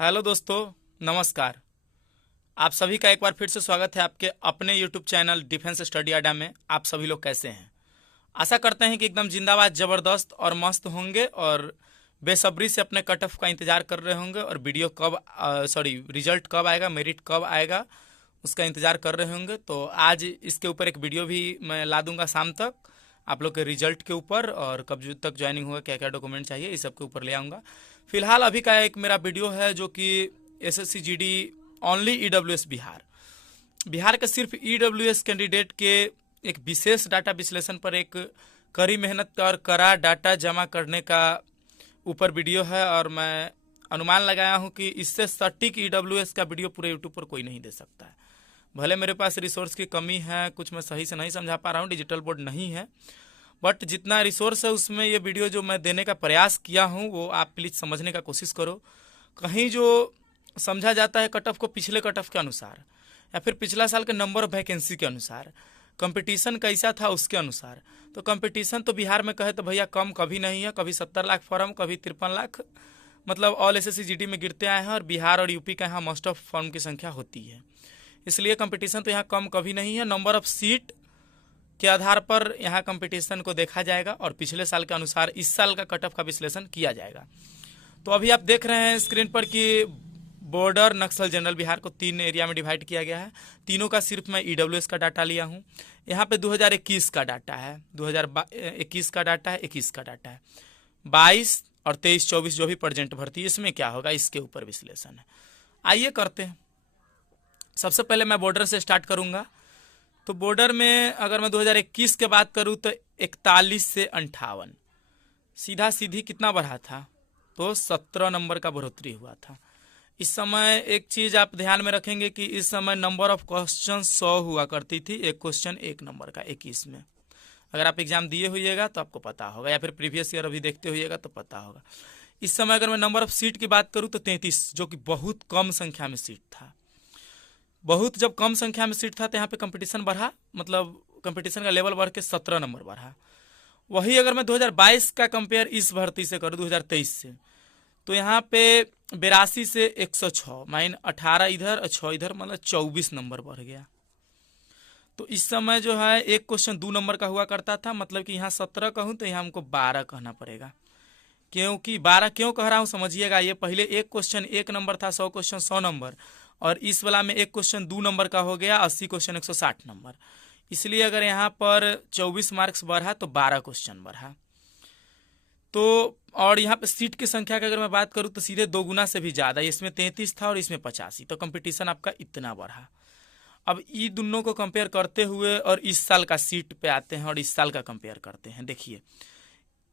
Hello दोस्तों, नमस्कार। आप सभी का एक बार फिर से स्वागत है आपके अपने यूट्यूब चैनल डिफेंस स्टडी अड्डा में। आप सभी लोग कैसे हैं? आशा करते हैं कि एकदम जिंदाबाद, ज़बरदस्त और मस्त होंगे और बेसब्री से अपने कट ऑफ का इंतज़ार कर रहे होंगे और वीडियो कब रिजल्ट कब आएगा, मेरिट कब आएगा, उसका इंतज़ार कर रहे होंगे। तो आज इसके ऊपर एक वीडियो भी मैं ला दूंगा शाम तक, आप लोग के रिजल्ट के ऊपर और कब तक ज्वाइनिंग होगा, क्या क्या डॉक्यूमेंट चाहिए, इस सब के ऊपर ले आऊँगा। फिलहाल अभी का एक मेरा वीडियो है जो कि SSC GD only EWS Bihar के सिर्फ ईडब्ल्यूएस कैंडिडेट के एक विशेष डाटा विश्लेषण पर एक कड़ी मेहनत और कड़ा डाटा जमा करने का ऊपर वीडियो है। और मैं अनुमान लगाया हूं कि इससे सटीक ईडब्ल्यूएस का वीडियो पूरे यूट्यूब पर कोई नहीं दे सकता है। भले मेरे पास रिसोर्स की कमी है, कुछ मैं सही से नहीं समझा पा रहा हूँ, डिजिटल बोर्ड नहीं है, बट जितना रिसोर्स है उसमें ये वीडियो जो मैं देने का प्रयास किया हूँ वो आप प्लीज़ समझने का कोशिश करो। कहीं जो समझा जाता है कट ऑफ को पिछले कट ऑफ के अनुसार या फिर पिछला साल के नंबर ऑफ वैकेंसी के अनुसार, कंपटीशन कैसा था उसके अनुसार, तो कंपटीशन तो बिहार में कहे तो भैया कम कभी नहीं है। कभी 70 लाख फॉर्म, कभी 53 लाख, मतलब ऑल एसएससी जीडी में गिरते आए हैं और बिहार और यूपी का यहाँ मोस्ट ऑफ फॉर्म की संख्या होती है, इसलिए कंपटीशन तो यहाँ कम कभी नहीं है। नंबर ऑफ सीट के आधार पर यहाँ कंपटीशन को देखा जाएगा और पिछले साल के अनुसार इस साल का कट ऑफ का विश्लेषण किया जाएगा। तो अभी आप देख रहे हैं स्क्रीन पर कि बॉर्डर, नक्सल, जनरल बिहार को 3 एरिया में डिवाइड किया गया है। तीनों का सिर्फ मैं ईडब्ल्यूएस का डाटा लिया हूँ। यहाँ पे 2021 का डाटा है, 2021 का डाटा है, 21 का डाटा है, 22 और 23-24 जो भी प्रेजेंट भर्ती, इसमें क्या होगा इसके ऊपर विश्लेषण है। आइए करते हैं। सबसे पहले मैं बॉर्डर से स्टार्ट करूँगा। तो बॉर्डर में अगर मैं 2021 के बात करूँ तो 41 से 58, सीधा सीधी कितना बढ़ा था, तो 17 नंबर का बढ़ोतरी हुआ था। इस समय एक चीज़ आप ध्यान में रखेंगे कि इस समय नंबर ऑफ क्वेश्चन 100 हुआ करती थी, एक क्वेश्चन 1 नंबर का 21 में। अगर आप एग्जाम दिए होइएगा तो आपको पता होगा, या फिर प्रीवियस ईयर अभी देखते होइएगा तो पता होगा। इस समय अगर मैं नंबर ऑफ सीट की बात करूँ तो 33, जो कि बहुत कम संख्या में सीट था। बहुत जब कम संख्या में सीट था तो यहाँ पे कंपटीशन बढ़ा, मतलब कंपटीशन का लेवल बढ़ के 17 नंबर बढ़ा। वही अगर मैं 2022 का कंपेयर इस भर्ती से करूँ 2023 से, तो यहाँ पे 82 से 106, माइन 18 इधर और 6 इधर, मतलब 24 नंबर बढ़ गया। तो इस समय जो है एक क्वेश्चन 2 नंबर का हुआ करता था, मतलब कि यहाँ 17 कहूँ तो यहाँ हमको 12 कहना पड़ेगा। क्योंकि 12 क्यों कह रहा हूँ समझिएगा। ये पहले एक क्वेश्चन 1 नंबर था, 100 क्वेश्चन 100 नंबर, और इस वाला में एक क्वेश्चन 2 नंबर का हो गया, 80 क्वेश्चन 160 नंबर। इसलिए अगर यहाँ पर 24 मार्क्स बढ़ा तो 12 क्वेश्चन बढ़ा। तो और यहाँ पे सीट की संख्या की अगर मैं बात करूँ तो सीधे 2 गुना से भी ज़्यादा, इसमें 33 था और इसमें 85, तो कंपटीशन आपका इतना बढ़ा। अब ये दोनों को कंपेयर करते हुए और इस साल का सीट पे आते हैं और इस साल का कंपेयर करते हैं। देखिए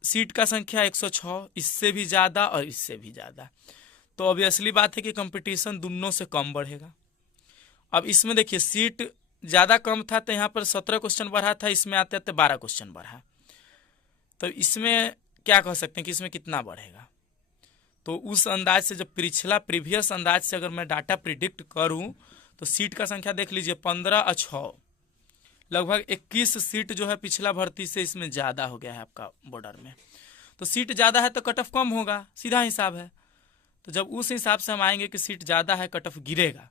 सीट का संख्या 106, इससे भी ज़्यादा और इससे भी ज़्यादा, तो ऑब्वियसली बात है कि कंपटीशन दोनों से कम बढ़ेगा। अब इसमें देखिए सीट ज़्यादा कम था तो यहाँ पर 17 क्वेश्चन बढ़ा था, इसमें आते आते 12 क्वेश्चन बढ़ा। तो इसमें क्या कह सकते हैं कि इसमें कितना बढ़ेगा। तो उस अंदाज से जब प्रीवियस अंदाज से अगर मैं डाटा प्रिडिक्ट करूं तो सीट का संख्या देख लीजिए, 15 और 6, लगभग 21 सीट जो है पिछला भर्ती से इसमें ज़्यादा हो गया है आपका बॉर्डर में। तो सीट ज़्यादा है तो कट ऑफ कम होगा, सीधा हिसाब है। तो जब उस हिसाब से हम आएंगे कि सीट ज़्यादा है, कट ऑफ गिरेगा।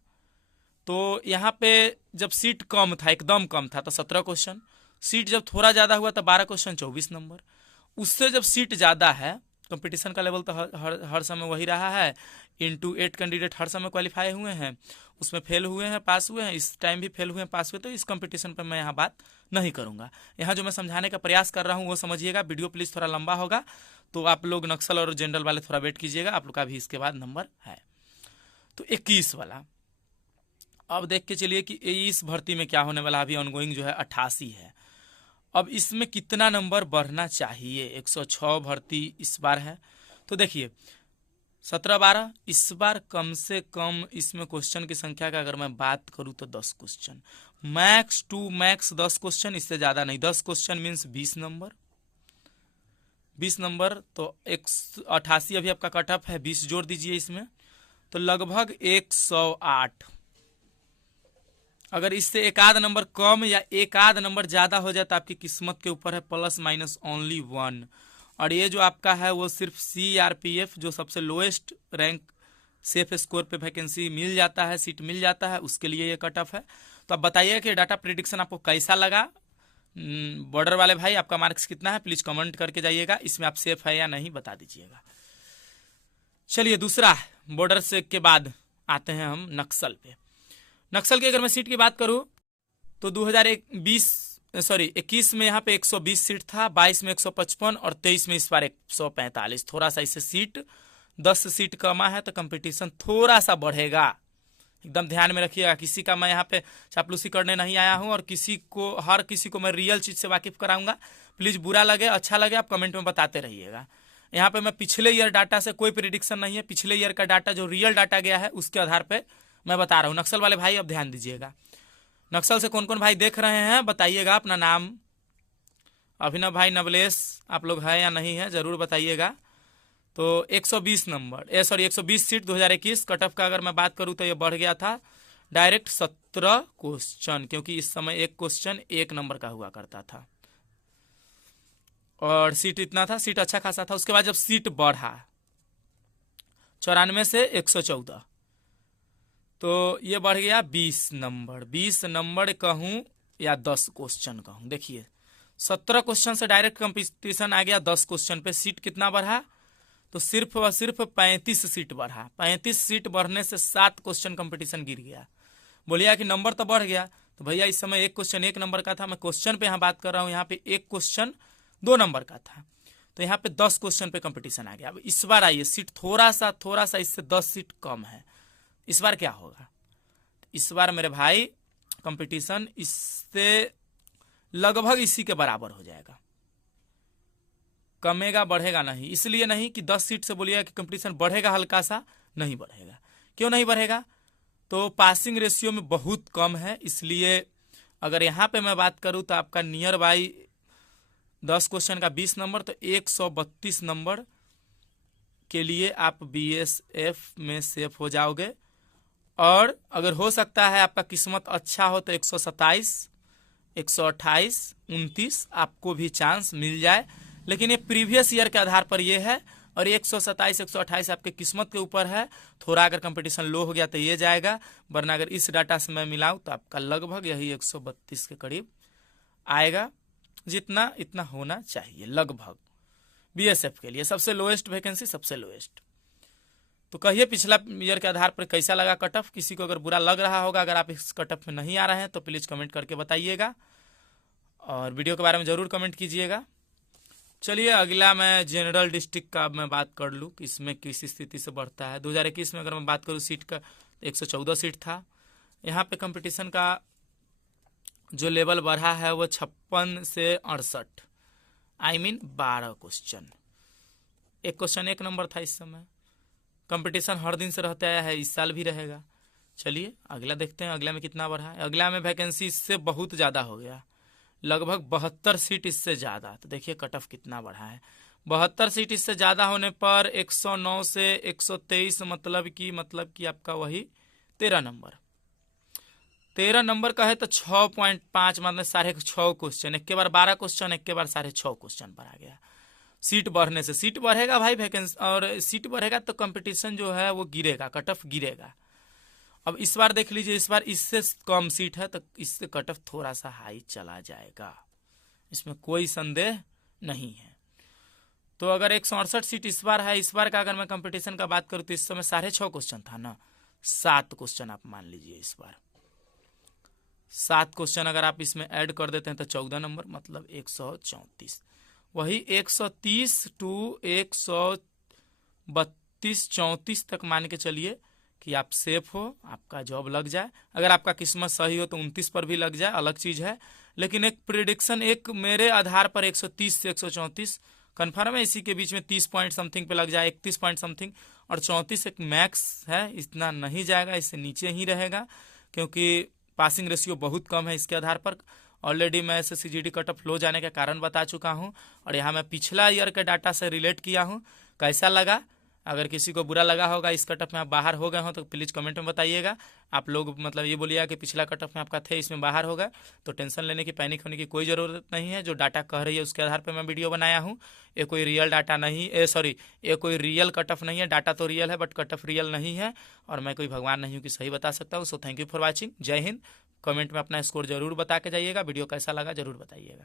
तो यहाँ पे जब सीट कम था, एकदम कम था, तो 17 क्वेश्चन, सीट जब थोड़ा ज़्यादा हुआ तो 12 क्वेश्चन 24 नंबर। उससे जब सीट ज़्यादा है, कंपटीशन का लेवल तो हर समय वही रहा है, इंटू 8 कैंडिडेट हर समय क्वालिफाई हुए हैं, उसमें फेल हुए हैं, पास हुए हैं, इस टाइम भी फेल हुए हैं, पास हुए। तो इस कंपटीशन पर मैं यहाँ बात नहीं करूँगा। यहाँ जो मैं समझाने का प्रयास कर रहा हूँ वो समझिएगा। वीडियो प्लीज़ थोड़ा लंबा होगा, तो आप लोग नक्सल और जनरल वाले थोड़ा वेट कीजिएगा, आप लोग का भी इसके बाद नंबर है। तो 21 वाला अब देख के चलिए कि इस भर्ती में क्या होने वाला। अभी ऑनगोइंग जो है 88 है। अब इसमें कितना नंबर बढ़ना चाहिए। 106 भर्ती इस बार है, तो देखिए 17-12, इस बार कम से कम इसमें क्वेश्चन की संख्या का अगर मैं बात करूं तो 10 question, max to max 10 question, इससे ज़्यादा नहीं। 10 क्वेश्चन मीन्स 20 नंबर, 20 नंबर। तो 188 अभी आपका कट ऑफ है, 20 जोड़ दीजिए इसमें, तो लगभग 108। अगर इससे एक आध नंबर कम या एक आध नंबर ज़्यादा हो जाए तो आपकी किस्मत के ऊपर है, प्लस माइनस ओनली 1। और ये जो आपका है वो सिर्फ CRPF जो सबसे लोएस्ट रैंक सेफ स्कोर पे वैकेंसी मिल जाता है, सीट मिल जाता है, उसके लिए ये कट ऑफ है। तो अब बताइए कि डाटा प्रिडिक्शन आपको कैसा लगा। बॉर्डर वाले भाई आपका मार्क्स कितना है, प्लीज कमेंट करके जाइएगा। इसमें आप सेफ है या नहीं बता दीजिएगा। चलिए दूसरा, बॉर्डर से के बाद आते हैं हम नक्सल पे। नक्सल की अगर मैं सीट की बात करूं तो 2021 में यहाँ पे 120 सीट था, 22 में 155 और 23 में इस बार 145। थोड़ा सा इससे सीट 10 सीट कमा है तो कंपटीशन थोड़ा सा बढ़ेगा, एकदम ध्यान में रखिएगा। किसी का मैं यहाँ पे चापलूसी करने नहीं आया हूँ और हर किसी को मैं रियल चीज से वाकिफ कराऊंगा। प्लीज बुरा लगे अच्छा लगे आप कमेंट में बताते रहिएगा। यहाँ पे मैं पिछले ईयर डाटा से कोई प्रिडिक्शन नहीं है, पिछले ईयर का डाटा जो रियल डाटा गया है उसके आधार पे मैं बता रहा हूँ। नक्सल वाले भाई अब ध्यान दीजिएगा। नक्सल से कौन कौन भाई देख रहे हैं बताइएगा, अपना नाम। अभिनव भाई, नवलेश, आप लोग हैं या नहीं है जरूर बताइएगा। तो 120 नंबर 120 सीट 2021 कट ऑफ का अगर मैं बात करूं तो ये बढ़ गया था डायरेक्ट 17 क्वेश्चन, क्योंकि इस समय एक क्वेश्चन 1 नंबर का हुआ करता था और सीट इतना था, सीट अच्छा खासा था। उसके बाद जब सीट बढ़ा 94 से 114 तो ये बढ़ गया 20 नंबर। 20 नंबर कहूं या 10 क्वेश्चन कहूं, देखिए 17 क्वेश्चन से डायरेक्ट कंपटीशन आ गया 10 क्वेश्चन पे। सीट कितना बढ़ा तो सिर्फ और सिर्फ 35 सीट बढ़ा। 35 सीट बढ़ने से 7 क्वेश्चन कंपटीशन गिर गया। बोलिए कि नंबर तो बढ़ गया, तो भैया इस समय एक क्वेश्चन 1 नंबर का था, मैं क्वेश्चन पे यहाँ बात कर रहा हूँ। यहाँ पे एक क्वेश्चन 2 नंबर का था, तो यहाँ पे 10 क्वेश्चन पे कंपटीशन आ गया। अब इस बार आइए, सीट थोड़ा सा इससे 10 सीट कम है। इस बार क्या होगा, इस बार मेरे भाई कंपटीशन इससे लगभग इसी के बराबर हो जाएगा, कमेगा बढ़ेगा नहीं। इसलिए नहीं कि 10 सीट से बोलिएगा कि कंपटीशन बढ़ेगा, हल्का सा नहीं बढ़ेगा। क्यों नहीं बढ़ेगा, तो पासिंग रेशियो में बहुत कम है। इसलिए अगर यहाँ पे मैं बात करूँ तो आपका नियर बाई 10 क्वेश्चन का 20 नंबर तो 132 नंबर के लिए आप BSF में सेफ हो जाओगे। और अगर हो सकता है आपका किस्मत अच्छा हो तो 127, 128, 29 आपको भी चांस मिल जाए, लेकिन ये प्रीवियस ईयर के आधार पर ये है और 127, 128 आपके किस्मत के ऊपर है। थोड़ा अगर कंपटीशन लो हो गया तो ये जाएगा, वरना अगर इस डाटा से मैं मिलाऊं तो आपका लगभग यही 132 के करीब आएगा, जितना इतना होना चाहिए लगभग। BSF के लिए सबसे लोएस्ट वैकेंसी, सबसे लोएस्ट। तो कहिए पिछला ईयर के आधार पर कैसा लगा कट ऑफ। किसी को अगर बुरा लग रहा होगा, अगर आप इस कट ऑफ में नहीं आ रहे हैं तो प्लीज़ कमेंट करके बताइएगा और वीडियो के बारे में ज़रूर कमेंट कीजिएगा। चलिए अगला मैं जनरल डिस्ट्रिक्ट का मैं बात कर लूँ कि इसमें किस स्थिति से बढ़ता है। 2021 में अगर मैं बात करूँ सीट का 114 सीट था। यहाँ पे कंपटीशन का जो लेवल बढ़ा है वो 56 से 68, I mean 12 क्वेश्चन। एक क्वेश्चन 1 नंबर था। इस समय कंपटीशन हर दिन से रहता है, इस साल भी रहेगा। चलिए अगला देखते हैं, अगला में कितना बढ़ा है। अगला में वैकेंसी इससे बहुत ज़्यादा हो गया, लगभग 72 सीट इससे ज़्यादा। तो देखिए कट ऑफ कितना बढ़ा है। 72 सीट इससे ज़्यादा होने पर 109 से 123 मतलब कि आपका वही 13 नंबर। 13 नंबर का है तो 6.5 मतलब 6.5 क्वेश्चन, एक के बार 12 क्वेश्चन, एक के बार 6.5 क्वेश्चन पर आ गया। सीट बढ़ने से सीट बढ़ेगा भाई, वैकेंसी और सीट बढ़ेगा तो कंपटीशन जो है वो गिरेगा, कट ऑफ गिरेगा। अब इस बार देख लीजिए, इस बार इससे कम सीट है तो इससे कट ऑफ थोड़ा सा हाई चला जाएगा, इसमें कोई संदेह नहीं है। तो अगर 168 सीट इस बार है, इस बार का अगर मैं कंपटीशन का बात करूँ तो इस समय 6.5 क्वेश्चन था ना, 7 क्वेश्चन आप मान लीजिए। इस बार 7 क्वेश्चन अगर आप इसमें ऐड कर देते हैं तो 14 नंबर मतलब 134। वही 130 टू 132, 34 तक मान के चलिए कि आप सेफ हो, आपका जॉब लग जाए। अगर आपका किस्मत सही हो तो 29 पर भी लग जाए, अलग चीज़ है। लेकिन एक प्रिडिक्शन एक मेरे आधार पर 130 से 134 कन्फर्म है। इसी के बीच में 30 पॉइंट समथिंग पे लग जाए, 31 पॉइंट समथिंग, और 34 एक मैक्स है, इतना नहीं जाएगा, इससे नीचे ही रहेगा क्योंकि पासिंग रेशियो बहुत कम है। इसके आधार पर ऑलरेडी मैं SSCGD कट ऑफ लो जाने का कारण बता चुका हूं और यहाँ मैं पिछला ईयर के डाटा से रिलेट किया हूं। कैसा लगा अगर किसी को बुरा लगा होगा, इस कट ऑफ में आप बाहर हो गए हो, तो प्लीज़ कमेंट में बताइएगा। आप लोग मतलब ये बोलिएगा कि पिछला कट ऑफ में आपका थे, इसमें बाहर हो गए, तो टेंशन लेने की, पैनिक होने की कोई ज़रूरत नहीं है। जो डाटा कह रही है उसके आधार पर मैं वीडियो बनाया हूँ। ये कोई रियल डाटा नहीं, ये कोई रियल कट ऑफ नहीं है। डाटा तो रियल है बट कट ऑफ रियल नहीं है, और मैं कोई भगवान नहीं हूँ कि सही बता सकता हूँ। So thank you for watching. जय हिंद। कमेंट में अपना स्कोर जरूर बता के जाइएगा। वीडियो कैसा लगा जरूर बताइएगा।